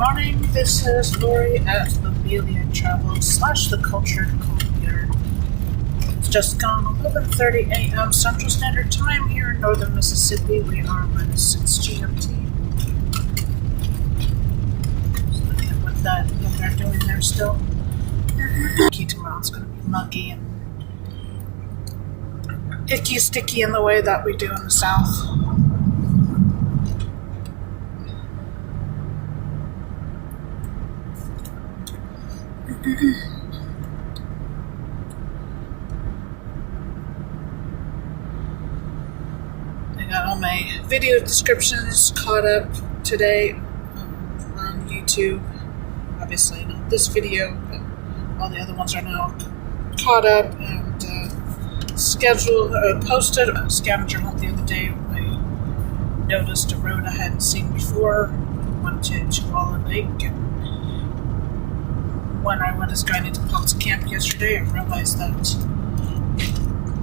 Morning, this is Lori at Bethlehem Rd / the Cultured Connoisseur. It's just gone 11:30 a.m. Central Standard Time here in northern Mississippi. We are -6 GMT. Just looking at what they're doing there still. Tomorrow's going to be muggy and icky, sticky in the way that we do in the South. I got all my video descriptions caught up today on YouTube. Obviously not this video, but all the other ones are now caught up and scheduled, posted. A scavenger hunt the other day. I noticed a road I hadn't seen before. Went to Chihuahua Lake, and when I was going into Ponce Camp yesterday, I realized that it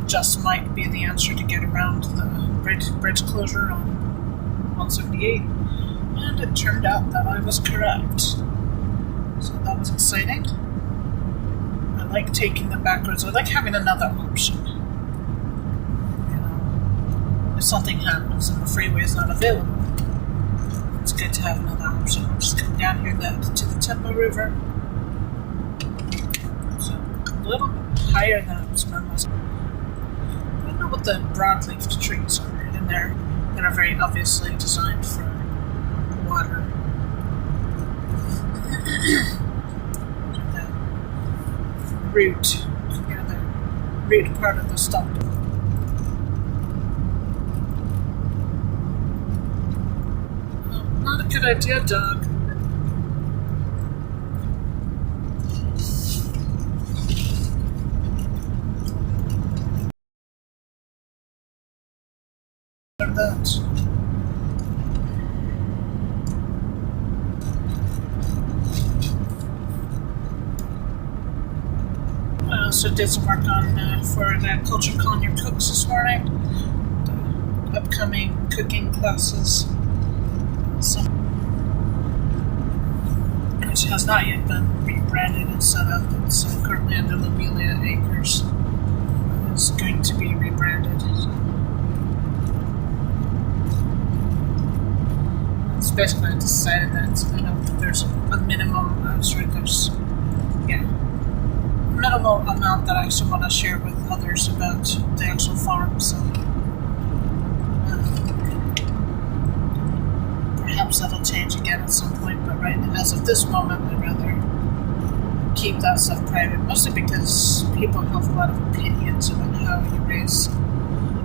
just might be the answer to get around the bridge closure on 178, and it turned out that I was correct. So that was exciting. I like taking the back roads. I like having another option. You know, if something happens and the freeway is not available, it's good to have another option. I'll just come down here to the Temple River. So a little bit higher than it was normally. I don't know what the broadleaf trees are in there that are very obviously designed for water. The root, the root part of the stump. Not a good idea, dog. That. I also did some work on for the Cultured Connoisseur cooks this morning. The upcoming cooking classes, which has not yet been rebranded and set up. It's currently under Lobelia Acres. It's going to be rebranded. It's basically I decided that there's a minimum. Minimal amount that I actually want to share with others about the actual farm. So perhaps that'll change again at some point. But right now, as of this moment, I'd rather keep that stuff private. Mostly because people have a lot of opinions about how you raise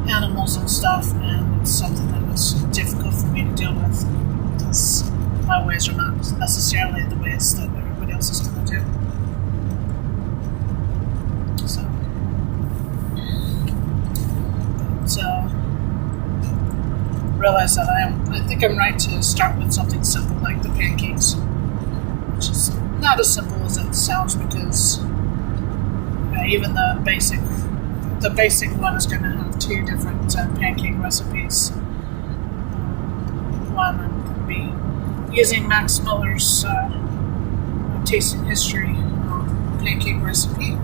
animals and stuff, and it's something that is difficult for me to deal with. My ways are not necessarily the ways that everybody else is going to do. So, realize that I think I'm right to start with something simple like the pancakes, which is not as simple as it sounds, because even the basic one is going to have two different pancake recipes. One I'm going to be using Max Miller's Tasting History pancake recipe,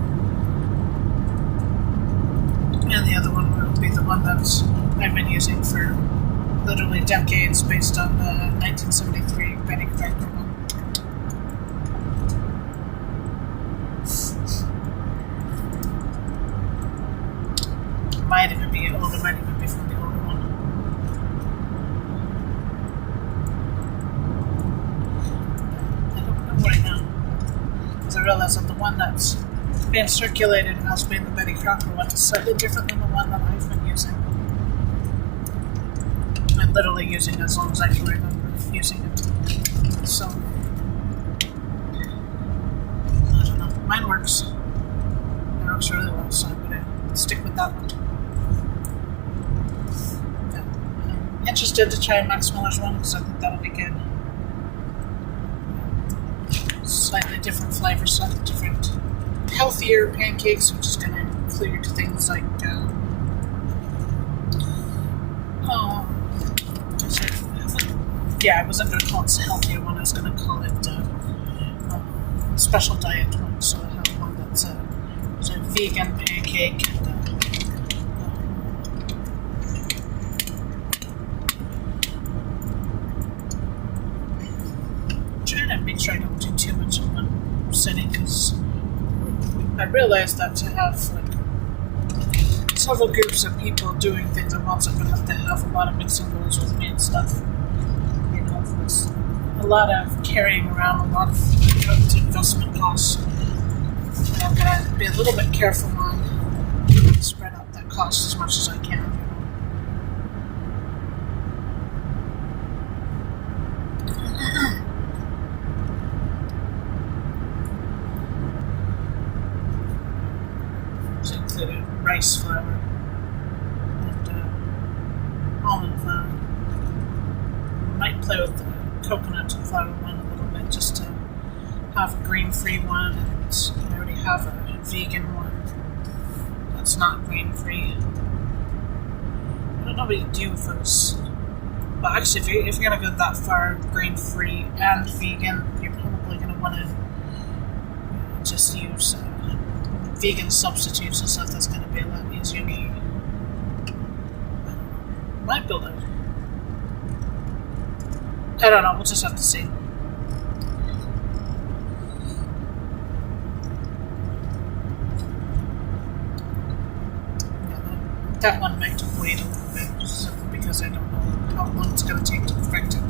and the other one will be the one that I've been using for literally decades, based on the 1973 Betty Crocker one. Might even be older, might even be from the older one. I don't know right now, because I realize that the one that's being circulated as being the Betty Crocker one is slightly different than the one that I've been using. I'm literally using it as long as I can remember using it. So, I don't know. Mine works. It works really well, so I'm going to stick with that one. I'm interested to try Max Miller's one, because I think that'll be good. Slightly different flavors, slightly different, healthier pancakes, which is going to include things like I wasn't going to call it a healthier one. I was going to call it special diet one. So I have one that's a vegan pancake and trying to make sure I don't do too much in one sitting, because I realized that to have like several groups of people doing things at once, I'm going to have a lot of mixing bowls with me and stuff. You know, there's a lot of carrying around, a lot of investment costs. And I'm going to be a little bit careful on spread out that cost as much as I can. Included rice flour and almond flour. Might play with the coconut flour one a little bit, just to have a grain-free one, and I already have a vegan one that's not grain-free. I don't know what you do with those. But actually, if you're going to go that far, grain-free and vegan, you're probably going to want to just use vegan substitutes and stuff. That's going to be a lot easier. Might build it. I don't know. We'll just have to see. Yeah, that one might wait a little bit, because I don't know how long it's going to take to perfect it.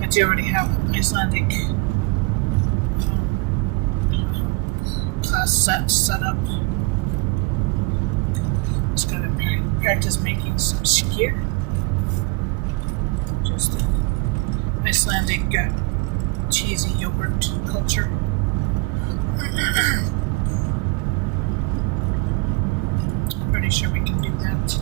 I do already have an Icelandic class set up. Just going to practice making some skyr. Just the Icelandic cheesy yogurt culture. Pretty sure we can do that.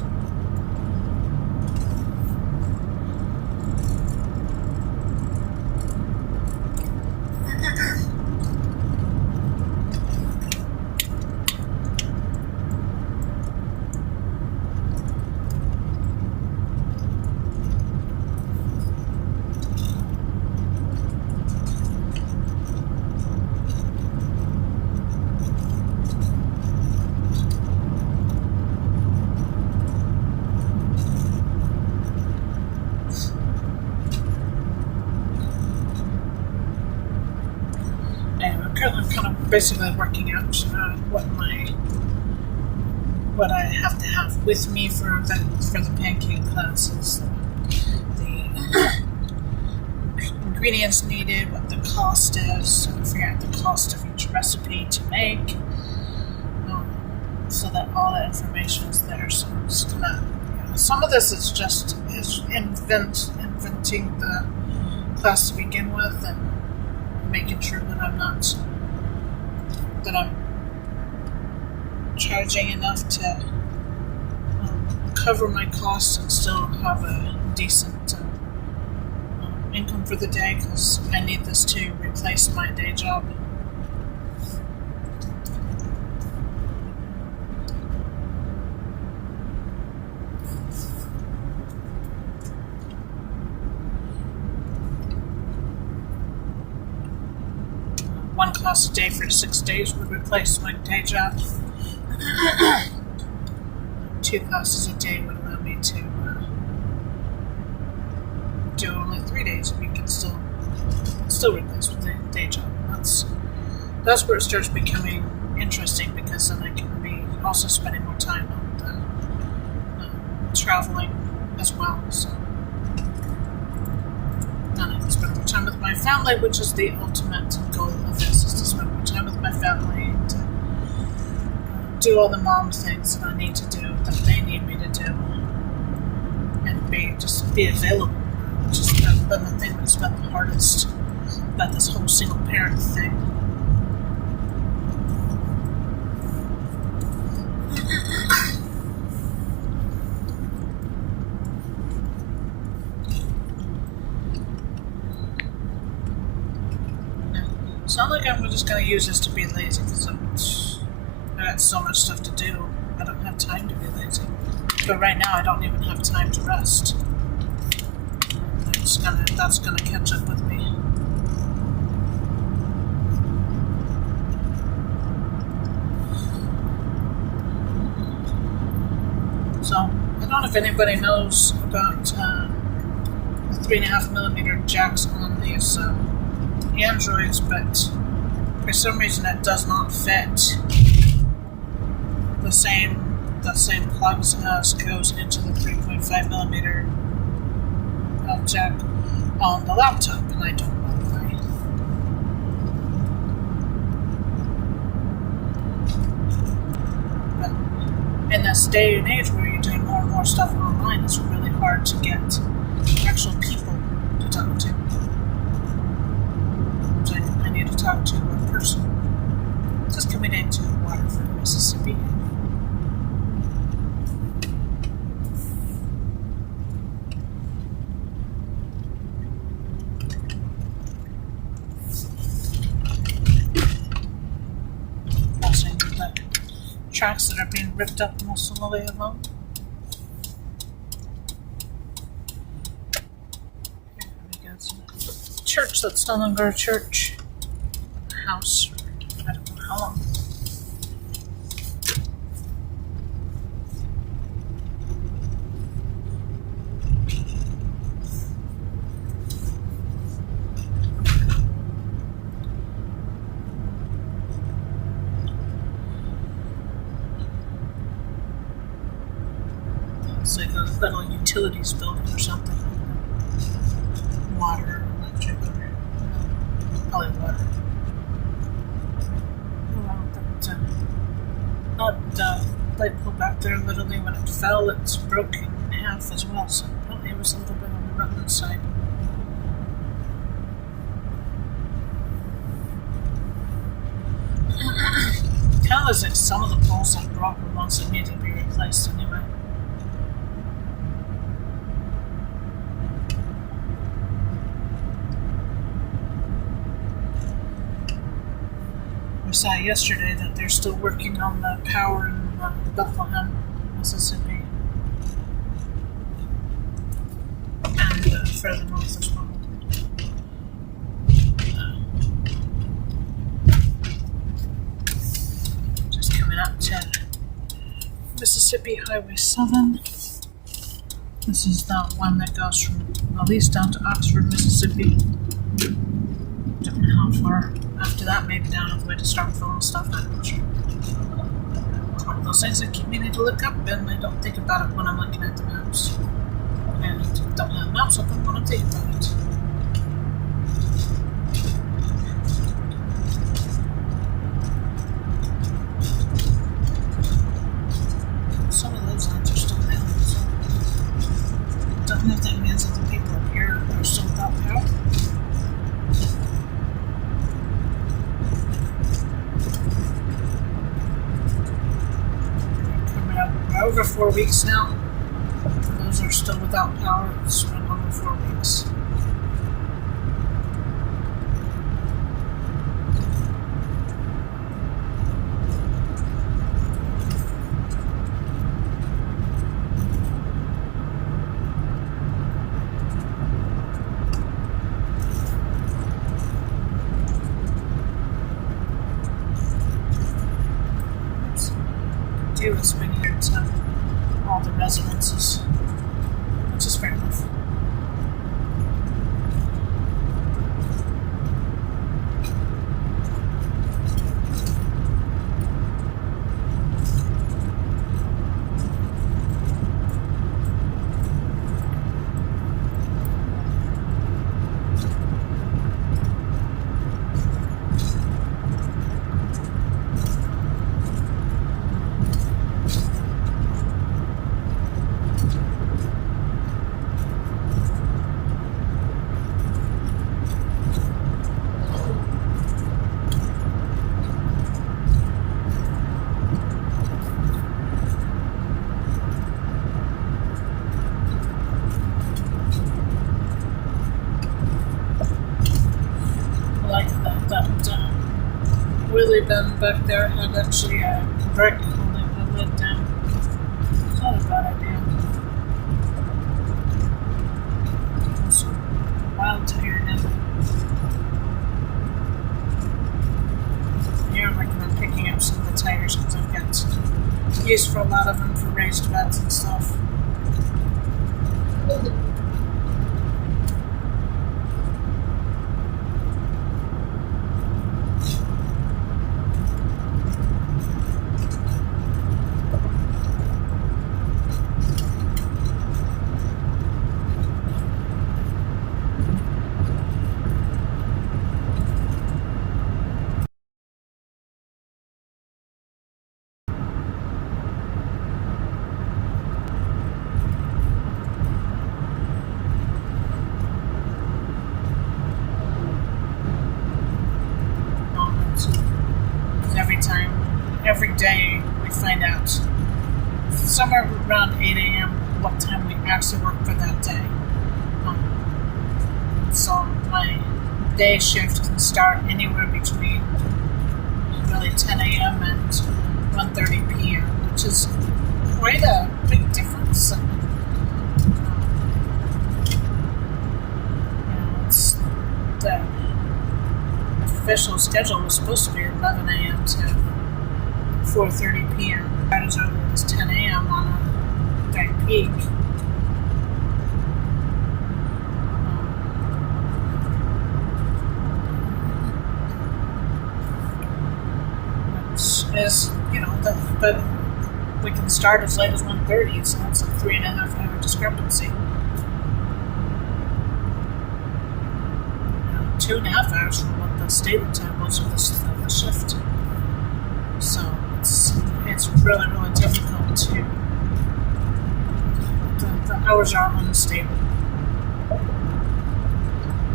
I'm kind of basically working out what I have to have with me for the pancake classes, the ingredients needed, what the cost is, so I figure out the cost of each recipe to make, so that all that information is there. So I'm just gonna, some of this is just inventing the class to begin with, and making sure that I'm charging enough to cover my costs and still have a decent income for the day, because I need this to replace my day job. One class a day for 6 days would replace my day job. 2 classes a day would allow me to do only 3 days a week and still replace with the day job. That's where it starts becoming interesting, because then I can be also spending more time on the traveling as well. So. And I can spend more time with my family, which is the ultimate goal of this, is to spend more time with my family, to do all the mom things that I need to do, that they need me to do, and be available, which has been the thing that's been the hardest about this whole single parent thing. It's not like I'm just going to use this to be lazy, because I got so much stuff to do. I don't have time to be lazy. But right now, I don't even have time to rest. That's gonna catch up with me. know if anybody knows about the 3.5mm jacks on these Androids, but for some reason it does not fit the same plugs as goes into the 3.5mm jack on the laptop, and I don't know why. But in this day and age where you're doing more and more stuff online, it's really hard to get actual people to talk to. So I need to talk to a person. Just coming into Waterford, Mississippi. Crossing the tracks that are being ripped up most of the way along. Church that's no longer a church, a house, I don't know how long. It's like a little utilities building or something. Water. Probably water. That light pole back there, literally when it fell, it's broken in half as well, so probably it was a little bit on the rotten side. Kind of looks like some of the poles that broke were ones that needed to be replaced anyway. I saw yesterday that they're still working on the power in Bethlehem, Mississippi, and further north as well. Just coming up to Mississippi Highway 7. This is the one that goes from at least down to Oxford, Mississippi. Don't know how far. After that, maybe down all the way to Starkville and stuff. I'm not sure. It's one of those things that keep me need to look up, and I don't think about it when I'm looking at the maps. And I don't have maps up when I'm thinking about it. Some of those lines are still down, so I don't know if that means that the people up here are still without power. Over 4 weeks now. Those are still without power. It's been over 4 weeks. It's been here to all the residences, which is fair enough. Willie Ben back there had actually a brick holding the lid down. It's not a bad idea. It's wild tire now. Here I'm working on picking up some of the tires because I've got use for a lot of them for raised beds and stuff. Every day we find out somewhere around 8 a.m. what time we actually work for that day. So my day shift can start anywhere between really 10 a.m. and 1:30 p.m., which is quite a big difference. It's the official schedule was supposed to be 11 a.m. to 4:30 p.m. Right as early as 10 a.m. on a day peak. Which is, but we can start as late as 1:30, so that's a 3.5 hour discrepancy. 2.5 hours from what the stated time was of the shift. So it's really, really difficult to. The hours are unstable,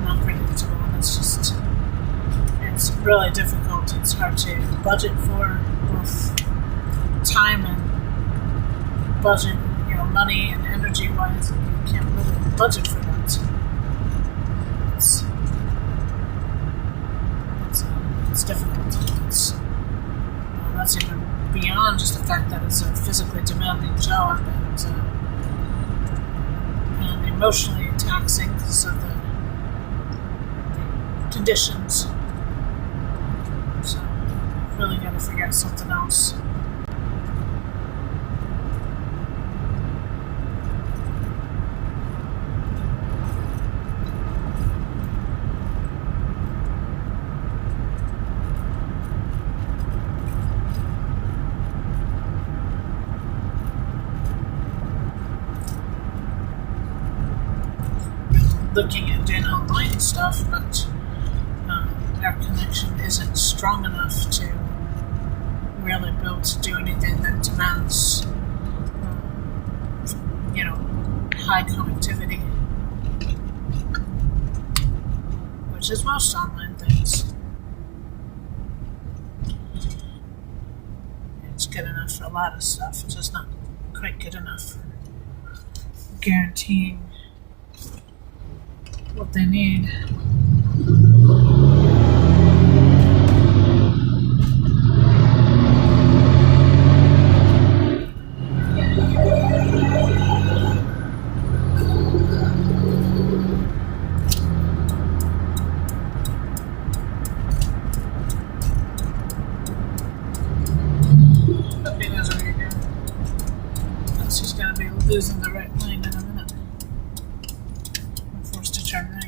not predictable, and it's really difficult. It's hard to budget for both time and budget, money and energy wise. You can't really budget for that. It's difficult. That's even beyond just the fact that it's a physically demanding job and emotionally taxing because of the conditions. So, really got to figure out something else. Looking at doing online stuff, but our connection isn't strong enough to really be able to do anything that demands, high connectivity, which is most online things. It's good enough for a lot of stuff, it's just not quite good enough for guaranteeing what they need. Hope he knows what you're doing. Else he's going to be losing the right lane in a minute. I'm forced to turn right.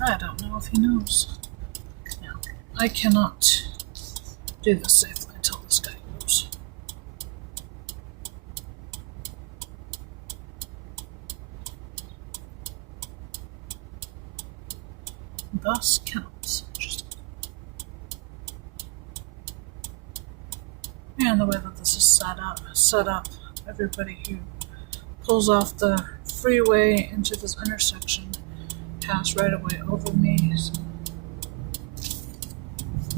I don't know if he knows. No, I cannot do this safely until this guy goes. Thus counts. Interesting. And the way that this is set up, everybody who pulls off the freeway into this intersection pass right away over me. So if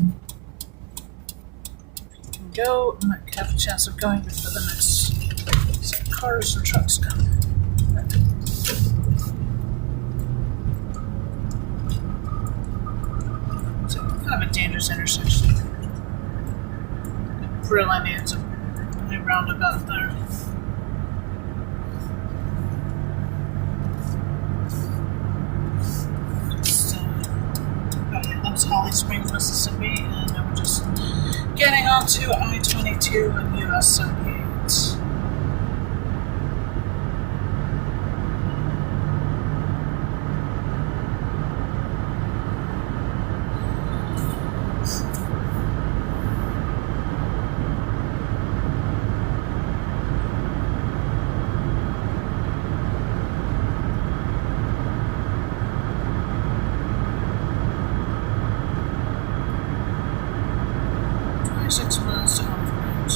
you can go, you might have a chance of going before the next cars and trucks come. It's kind of a dangerous intersection. It really needs a roundabout there. Holly Springs, Mississippi, and then we're just getting onto I-22 and US 78. 26 miles to Olive Branch.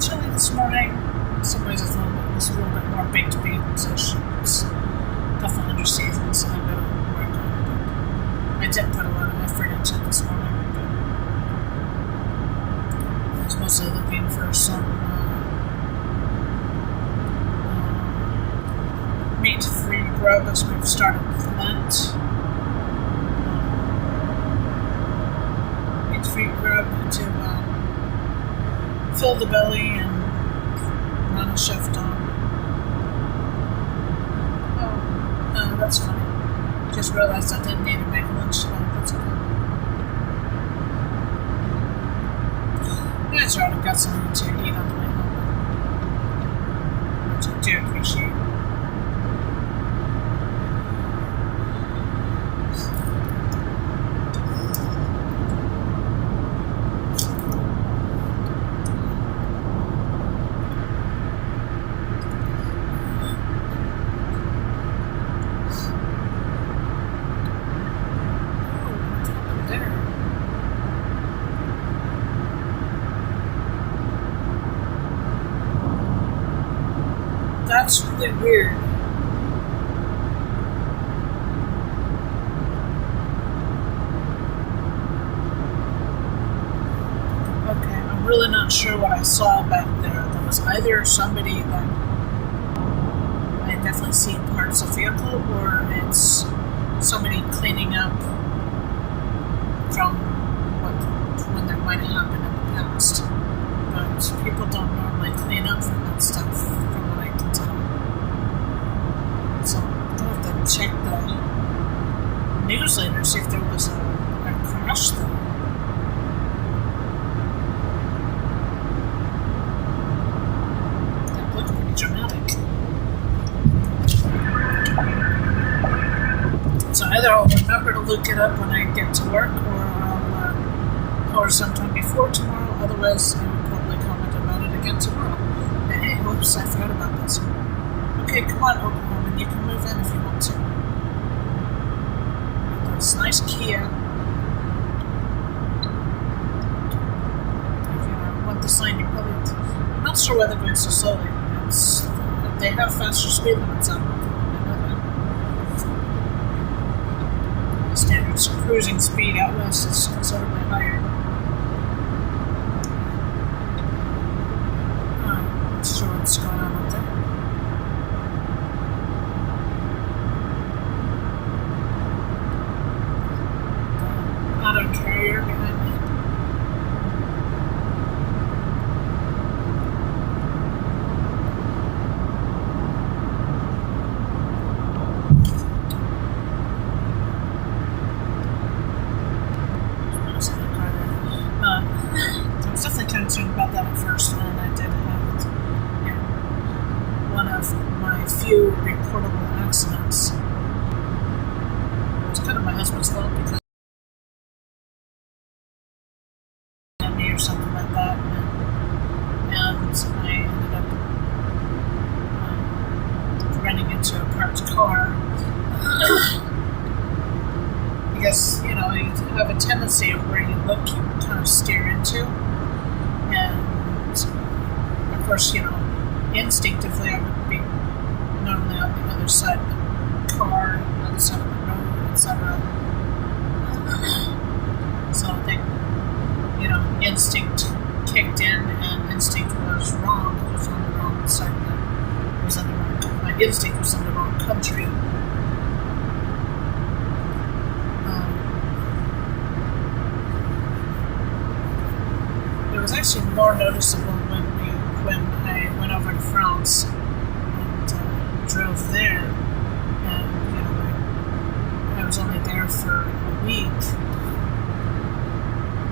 Chili this morning. In some ways I thought it was a little bit more baked beans-ish. It's definitely under season, so I'm going to work on it. I did put a lot of effort into it this morning, but I was mostly looking for some meat-free grub as we've started with Lent. Meat-free grub to fill the belly and run a shift on. Oh, that's funny. Just realized I didn't need to make lunch today. That's okay. That's right, I've got something to eat on the way home, which I do appreciate. That's really weird. Okay, I'm really not sure what I saw back there. There was either somebody that I definitely see parts of the vehicle, or it's somebody cleaning up from when that might have happened in the past. But people don't normally clean up from that stuff, from what I can tell. So I'll have to check the news later, see if there was a crash there. That looked pretty dramatic. So either I'll remember to look it up when I get to work, or sometime before tomorrow. Otherwise, I will probably comment about it again tomorrow. Hey, whoops, I forgot about this. Okay, come on, Oklahoma, you can move in if you want to. This nice Kia. If you want this lane, you probably... I'm not sure why they're going so slowly. They have faster speed limits on them. Standard cruising speed out west is considerably higher. Not sure what's going on up there. Auto carrier behind me. I was definitely concerned about that at first, and I did have one of my few reportable accidents. It's kind of my husband's fault because me or something like that, and I ended up running into a parked car. Because, you have a tendency of where you look, you kind of stare into. And, of course, instinctively I would be normally on the other side of the car, on the other side of the road, etc. So I think, instinct kicked in, and instinct was wrong. It was on the wrong side. My instinct was in the wrong country. It was actually more noticeable when I went over to France and drove there, and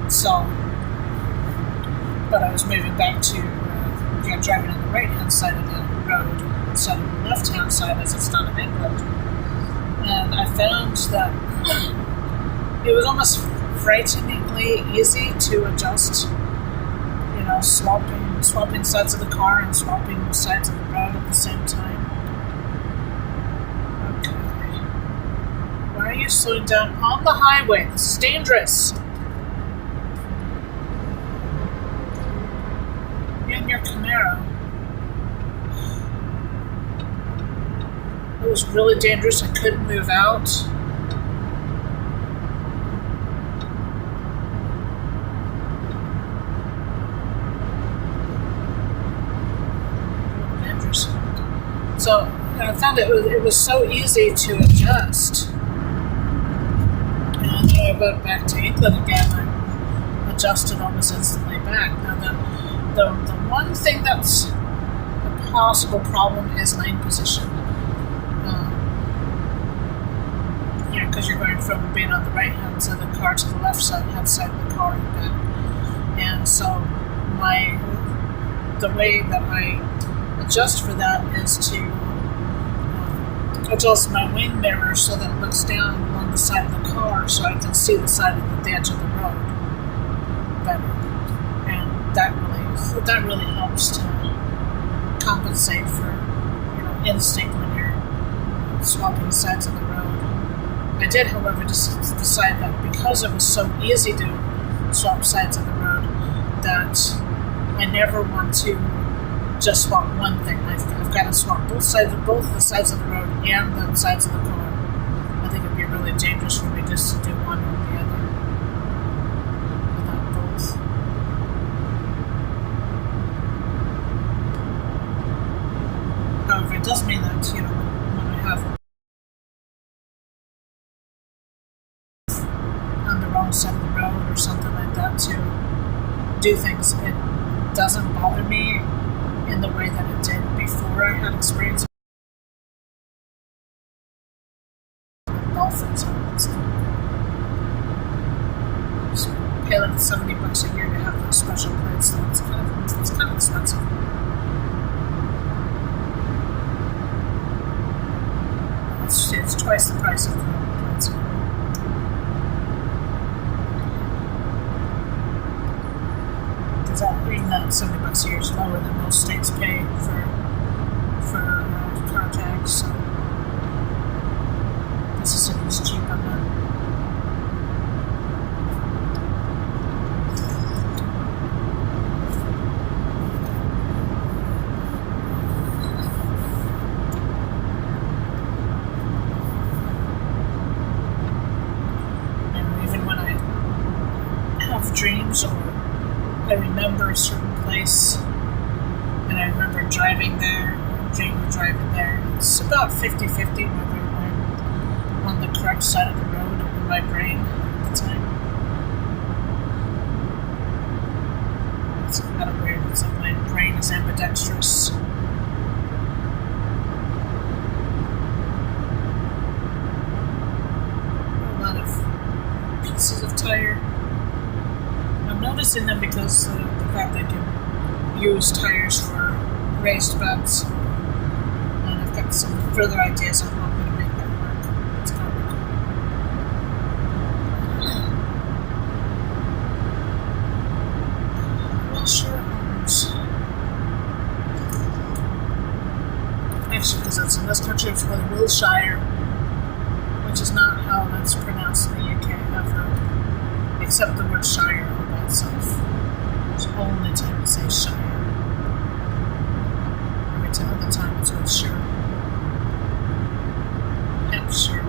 So, but I was moving back to driving on the right-hand side of the road instead of the left-hand side, as it's not a main road. And I found that it was almost frighteningly easy to adjust, swapping sides of the car and swapping sides of the road at the same time. Okay. Why are you slowing down on the highway? This is dangerous. In your Camaro. It was really dangerous. I couldn't move out. Dangerous. So I found it was so easy to adjust. And then I went back to England again. I adjusted almost instantly back. Now the one thing that's a possible problem is lane position. Because you're going from being on the right hand side of the car to the left hand side of the car and so the way that I adjust for that is to adjust my wing mirror so that it looks down on the side of the car so I can see the side of the edge of the road better, and that really helps to compensate for instinct when you're swapping sides of the road. I did, however, just decide that because it was so easy to swap sides of the road, that I never want to just swap one thing. I've got to swap both the sides of the road and the sides of the car. I think it'd be really dangerous for me just to do one or the other without both. However, it does mean that when I have side of the road or something like that to do things, it doesn't bother me in the way that it did before I had experience with dolphins. Just pay like $70 a year to have those special plates, so it's kind of expensive. It's twice the price of the plates. Even that $70 a year is lower than most states pay for car tax. So Mississippi's cheap on that. And even when I have dreams or I remember a certain place, and I remember driving there, dreaming of driving there. It's about 50-50 whether I'm on the correct side of the road in my brain at the time. It's kind of weird. It's like my brain is ambidextrous. A lot of pieces of tire. I'm noticing them because the fact that I can use tires for raised beds, and I've got some further ideas on how I'm going to make that work. It's kind of cool. Wilshire Arms. Actually, because it's in this country, it's really Wilshire, which is not how that's pronounced in the UK ever, except the word Shire itself. It's the only time to say Shire. Every other time it's Wiltshire, Hampshire,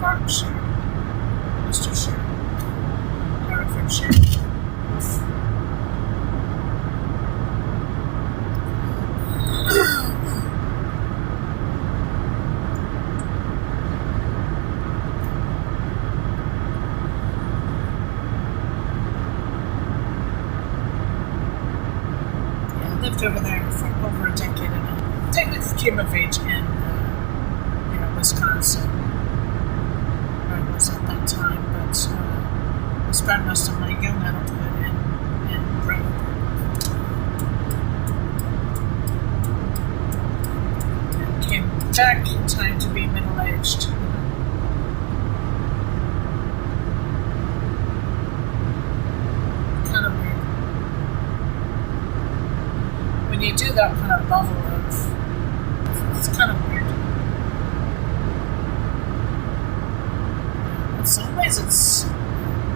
Berkshire, Worcestershire, Herefordshire. Over there for over a decade, and I technically came of age in Wisconsin, where I was at that time, but spent most of my young adulthood in Britain. And came back in time to be middle-aged. Kind of weird. When you do that kind of level of, it's kind of weird. In some ways, it's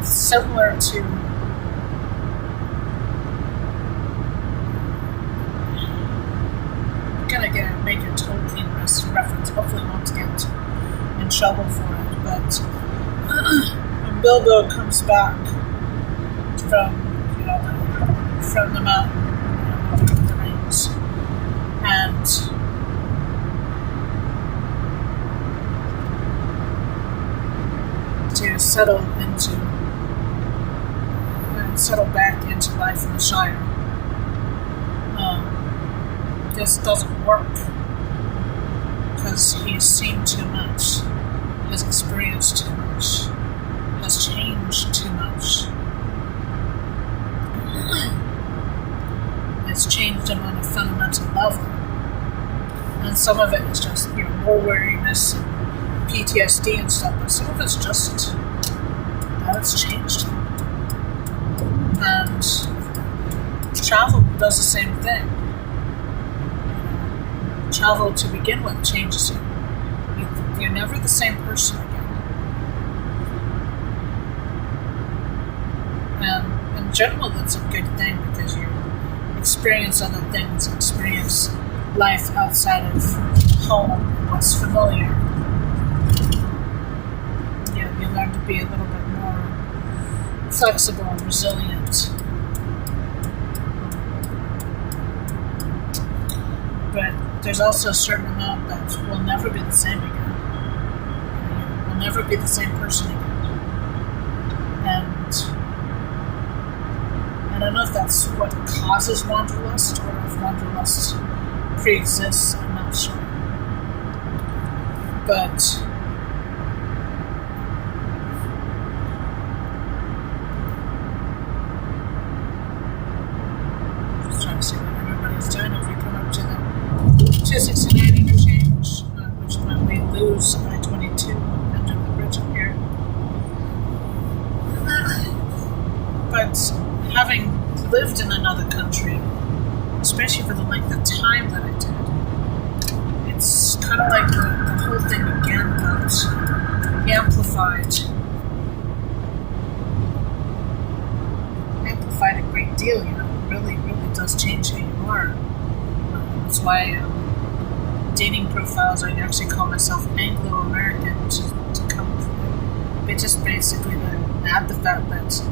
similar to make a Tolkien reference. Hopefully, won't get in trouble for it. But when Bilbo comes back from the mountain, of the rings, and to settle back into life in the Shire. This doesn't work because he's seen too much, has experienced too much, has changed too much. It's changed him on a fundamental level, and some of it is just war weariness and PTSD and stuff, but some of it's just that it's changed him. And travel does the same thing. Travel to begin with changes you. You're never the same person again. And in general, that's a good thing because you experience other things, experience life outside of home, what's familiar. You learn to be a little bit more flexible and resilient. But there's also a certain amount that will never be the same again. You'll never be the same person again. And I don't know if that's what causes wanderlust or if wanderlust pre-exists, I'm not sure. But just trying to see what everybody's doing. If we come up to the 269 interchange, which when we lose I-22 under the bridge up here. But having lived in another country, especially for the length of time that I did, it's kind of like the whole thing again, but amplified a great deal, It really does change who you are. That's why dating profiles, I actually call myself Anglo-American to come from. They just basically add the fact that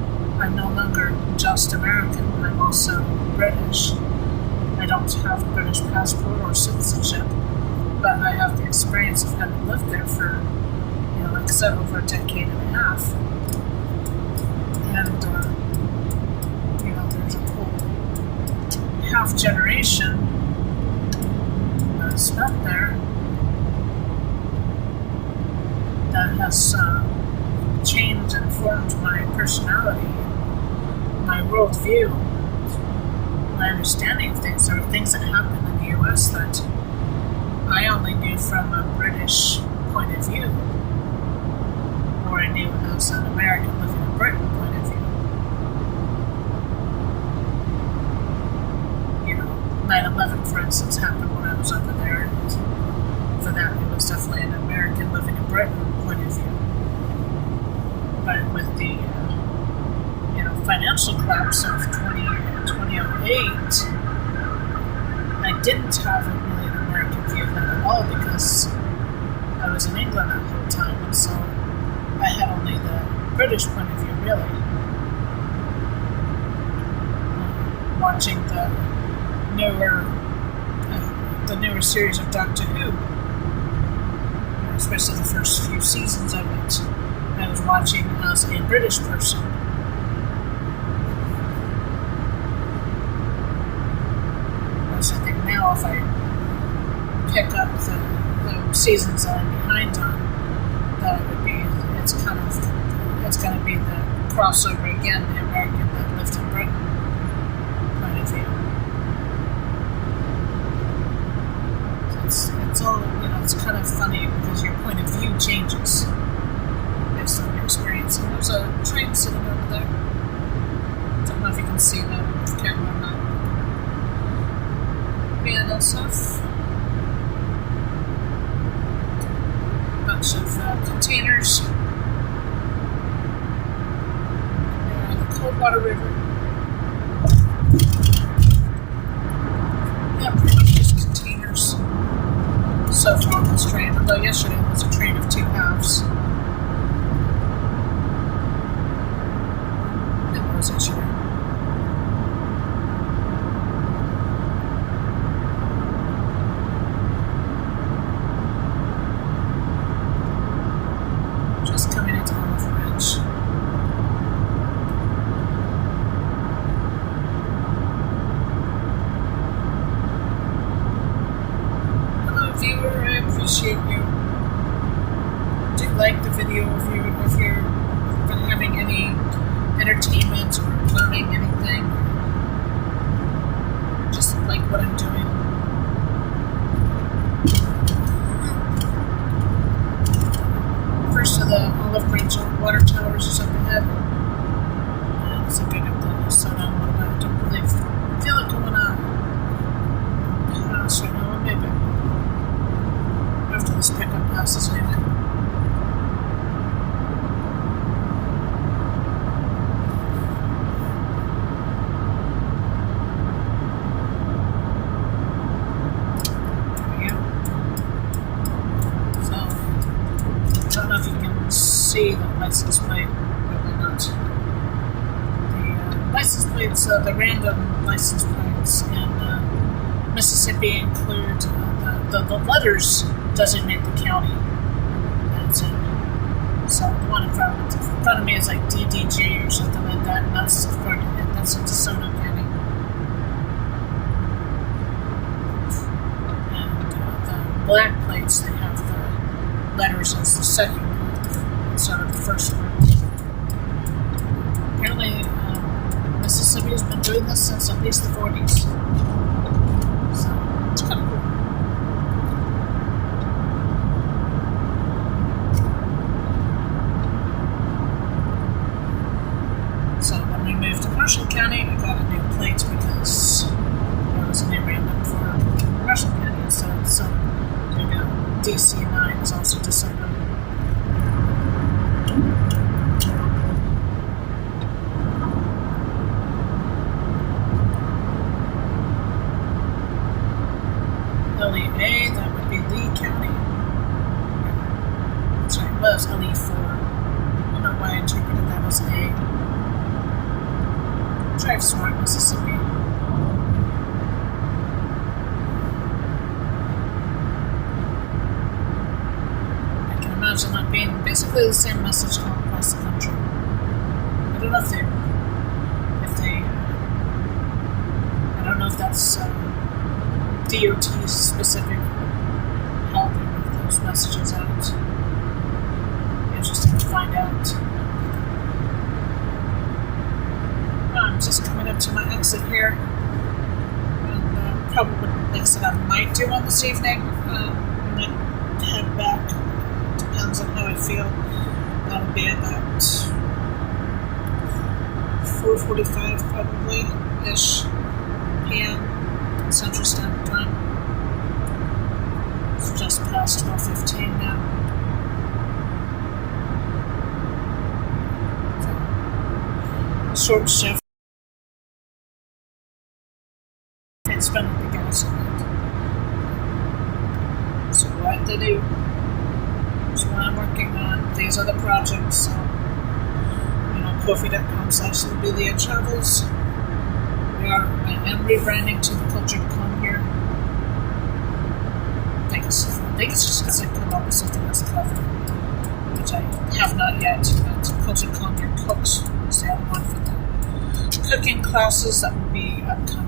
I'm no longer just American, I'm also British. I don't have a British passport or citizenship, but I have the experience of having lived there for, like I said, over a decade and a half. And, there's a whole half generation spent there that has changed and formed my personality, my worldview, my understanding of things. There are things that happen in the U.S. that I only knew from a British point of view, or I knew as an American living in Britain point of view. 9/11, for instance, happened when I was over there, and for that it was definitely an American living in Britain point of view. But with the financial collapse of 2008, I didn't have really an American view of that at all because I was in England that whole time, and so I had only the British point of view, really. Watching the newer series of Doctor Who, especially the first few seasons of it, I was watching as a British person. Whereas I think now if I pick up the seasons that I'm behind on, that it would be, it's going to be the crossover again, the American that lived in Britain point of view. It's all, it's kind of funny because your point of view changes based on your experience. And there's a train sitting over there. Don't know if you can see that with camera or not. And stuff. Bunch of containers. The Coldwater River. Yeah, pretty much just containers so far on this train. Although yesterday was a train of two halves. It was yesterday. Just coming into Bethlehem Rd. Hello viewer, I appreciate you. Do like the video if you're having any entertainment or learning anything. Just like what I'm doing. First of the Olive Branch water towers is up ahead. It's a big of the soda and what I don't really feel like going on. So no, maybe after this pickup passes anyway. See the license plate, probably not. The license plates, the random license plates in Mississippi include the letters designate the county that it's in. So the one in front of me is like DDG or something like that, and that's in DeSoto County. And the black plates, they have the letters as the second instead of the first one. Apparently, Mississippi has been doing this since at least the 40s. So, it's kind of cool. So, when we moved to Marshall County, I got a new plate because there was a new random for Marshall County instead. So, DC9 is also DeSoto. LEA, that would be Lee County. Sorry, it was LE4. I don't know why I interpreted that as A. Drive Smart, Mississippi. I can imagine that being basically the same message all across the country. I don't know if I don't know if that's DOT specific helping with those messages out. Interesting to find out. I'm just coming up to my exit here. And probably the exit I might do on this evening. I might head back. Depends on how I feel. That'll be about 4:45 probably ish p.m. Central Standard Time. It's just past 12:15 now. So, short shift. And spending the gas on it. So what to do? So when I'm working on these other projects, so, Kofi.com/Julia Travels. I am rebranding to the Cultured Con here. I think it's just because I come up with something that's clever, which I have not yet. But Cultured Con Your Cooks is the other one for the cooking classes that will be upcoming.